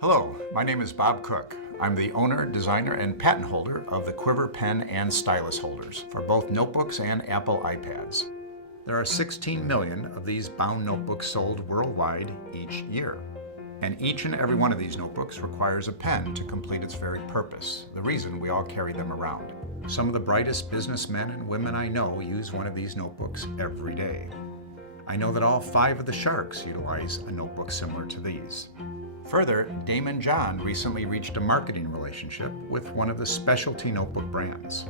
Hello, my name is Bob Cook. I'm the owner, designer, and patent holder of the Quiver pen and stylus holders for both notebooks and Apple iPads. There are 16 million of these bound notebooks sold worldwide each year. And each and every one of these notebooks requires a pen to complete its very purpose, the reason we all carry them around. Some of the brightest businessmen and women I know use one of these notebooks every day. I know that all 5 of the Sharks utilize a notebook similar to these. Further, Damon John recently reached a marketing relationship with one of the specialty notebook brands.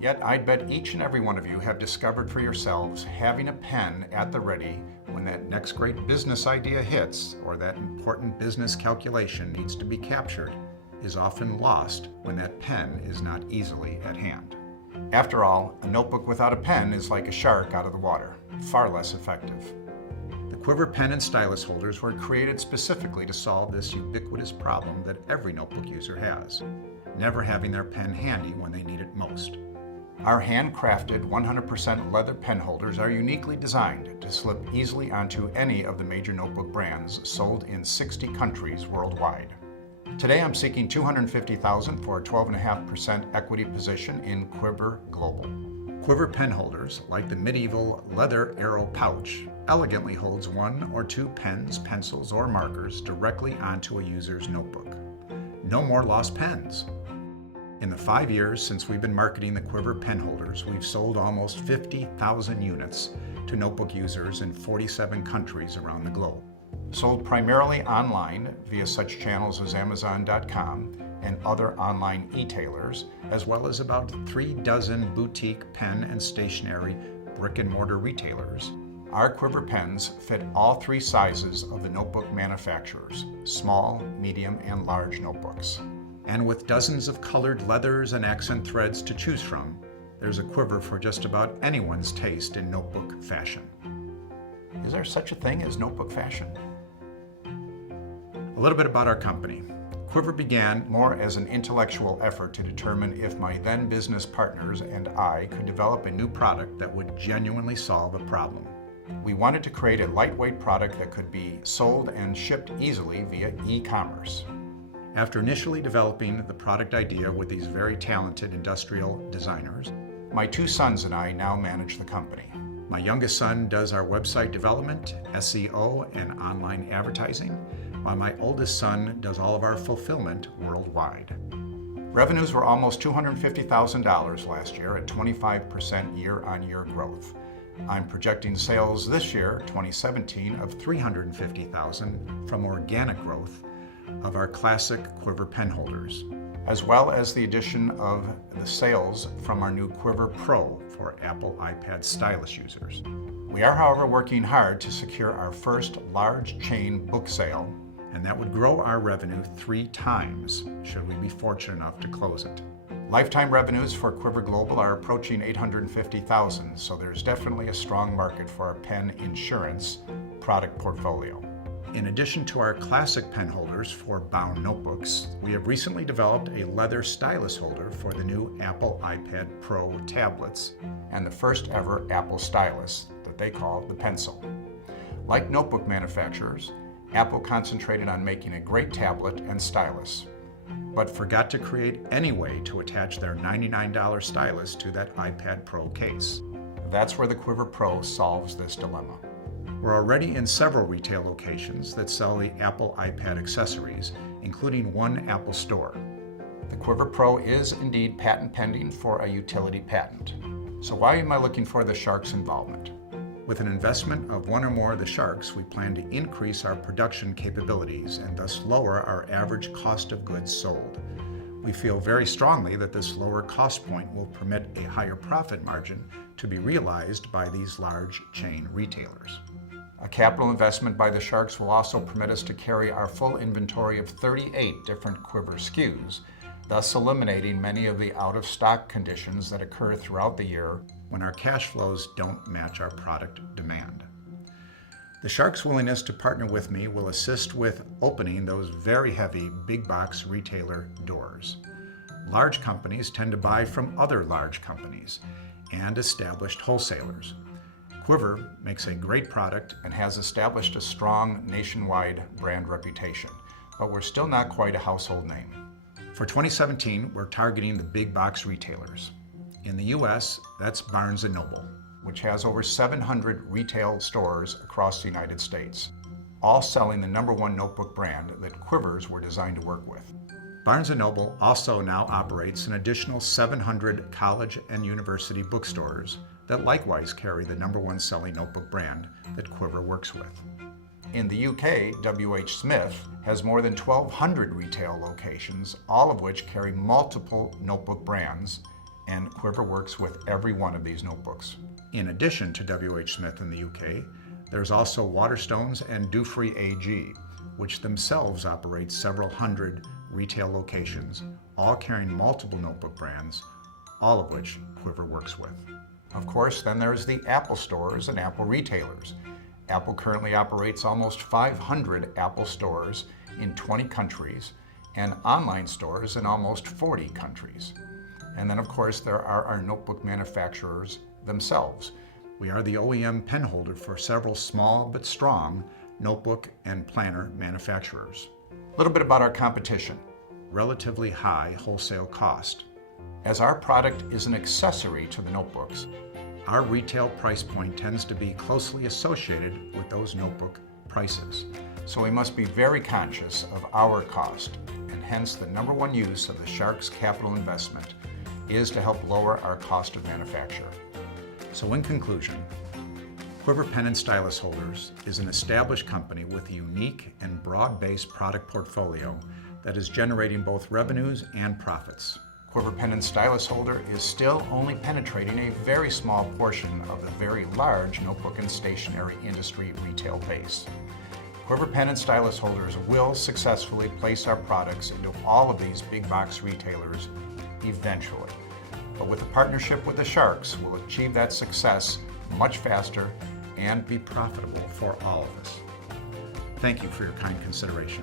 Yet I'd bet each and every one of you have discovered for yourselves having a pen at the ready when that next great business idea hits or that important business calculation needs to be captured is often lost when that pen is not easily at hand. After all, a notebook without a pen is like a shark out of the water, far less effective. The Quiver pen and stylus holders were created specifically to solve this ubiquitous problem that every notebook user has, never having their pen handy when they need it most. Our handcrafted 100% leather pen holders are uniquely designed to slip easily onto any of the major notebook brands sold in 60 countries worldwide. Today I'm seeking $250,000 for a 12.5% equity position in Quiver Global. Quiver pen holders, like the medieval leather arrow pouch, elegantly holds 1 or 2 pens, pencils, or markers directly onto a user's notebook. No more lost pens. In the 5 years since we've been marketing the Quiver pen holders, we've sold almost 50,000 units to notebook users in 47 countries around the globe. Sold primarily online via such channels as Amazon.com and other online e-tailers, as well as about 3 dozen boutique pen and stationery brick-and-mortar retailers. Our Quiver pens fit all 3 sizes of the notebook manufacturers, small, medium, and large notebooks. And with dozens of colored leathers and accent threads to choose from, there's a Quiver for just about anyone's taste in notebook fashion. Is there such a thing as notebook fashion? A little bit about our company. Quiver began more as an intellectual effort to determine if my then business partners and I could develop a new product that would genuinely solve a problem. We wanted to create a lightweight product that could be sold and shipped easily via e-commerce. After initially developing the product idea with these very talented industrial designers, my 2 sons and I now manage the company. My youngest son does our website development, SEO, and online advertising, while my oldest son does all of our fulfillment worldwide. Revenues were almost $250,000 last year at 25% year-on-year growth. I'm projecting sales this year, 2017, of $350,000 from organic growth of our classic Quiver pen holders, as well as the addition of the sales from our new Quiver Pro for Apple iPad stylus users. We are, however, working hard to secure our first large chain book sale, and that would grow our revenue 3 times should we be fortunate enough to close it. Lifetime revenues for Quiver Global are approaching $850,000, so there's definitely a strong market for our pen insurance product portfolio. In addition to our classic pen holders for bound notebooks, we have recently developed a leather stylus holder for the new Apple iPad Pro tablets and the first ever Apple stylus that they call the Pencil. Like notebook manufacturers, Apple concentrated on making a great tablet and stylus, but forgot to create any way to attach their $99 stylus to that iPad Pro case. That's where the Quiver Pro solves this dilemma. We're already in several retail locations that sell the Apple iPad accessories, including one Apple store. The Quiver Pro is indeed patent pending for a utility patent. So why am I looking for the Sharks' involvement? With an investment of 1 or more of the Sharks, we plan to increase our production capabilities and thus lower our average cost of goods sold. We feel very strongly that this lower cost point will permit a higher profit margin to be realized by these large chain retailers. A capital investment by the Sharks will also permit us to carry our full inventory of 38 different Quiver SKUs, thus eliminating many of the out-of-stock conditions that occur throughout the year when our cash flows don't match our product demand. The Sharks' willingness to partner with me will assist with opening those very heavy big box retailer doors. Large companies tend to buy from other large companies and established wholesalers. Quiver makes a great product and has established a strong nationwide brand reputation. but we're still not quite a household name. For 2017, we're targeting the big box retailers. In the US, that's Barnes & Noble, which has over 700 retail stores across the United States, all selling the #1 notebook brand that Quivers were designed to work with. Barnes & Noble also now operates an additional 700 college and university bookstores that likewise carry the #1 selling notebook brand that Quiver works with. In the UK, WH Smith has more than 1,200 retail locations, all of which carry multiple notebook brands, and Quiver works with every one of these notebooks. In addition to WH Smith in the UK, there's also Waterstones and Dufry AG, which themselves operate several hundred retail locations, all carrying multiple notebook brands, all of which Quiver works with. Of course, then there's the Apple stores and Apple retailers. Apple currently operates almost 500 Apple stores in 20 countries and online stores in almost 40 countries. And then, of course, there are our notebook manufacturers themselves. We are the OEM pen holder for several small but strong notebook and planner manufacturers. A little bit about our competition. Relatively high wholesale cost. As our product is an accessory to the notebooks, our retail price point tends to be closely associated with those notebook prices. So we must be very conscious of our cost, and hence the #1 use of the Shark's capital investment is to help lower our cost of manufacture. So in conclusion, Quiver Pen and Stylus Holders is an established company with a unique and broad-based product portfolio that is generating both revenues and profits. Quiver Pen and Stylus Holder is still only penetrating a very small portion of the very large notebook and stationery industry retail base. Quiver Pen and Stylus Holders will successfully place our products into all of these big box retailers eventually. But with a partnership with the Sharks, we'll achieve that success much faster and be profitable for all of us. Thank you for your kind consideration.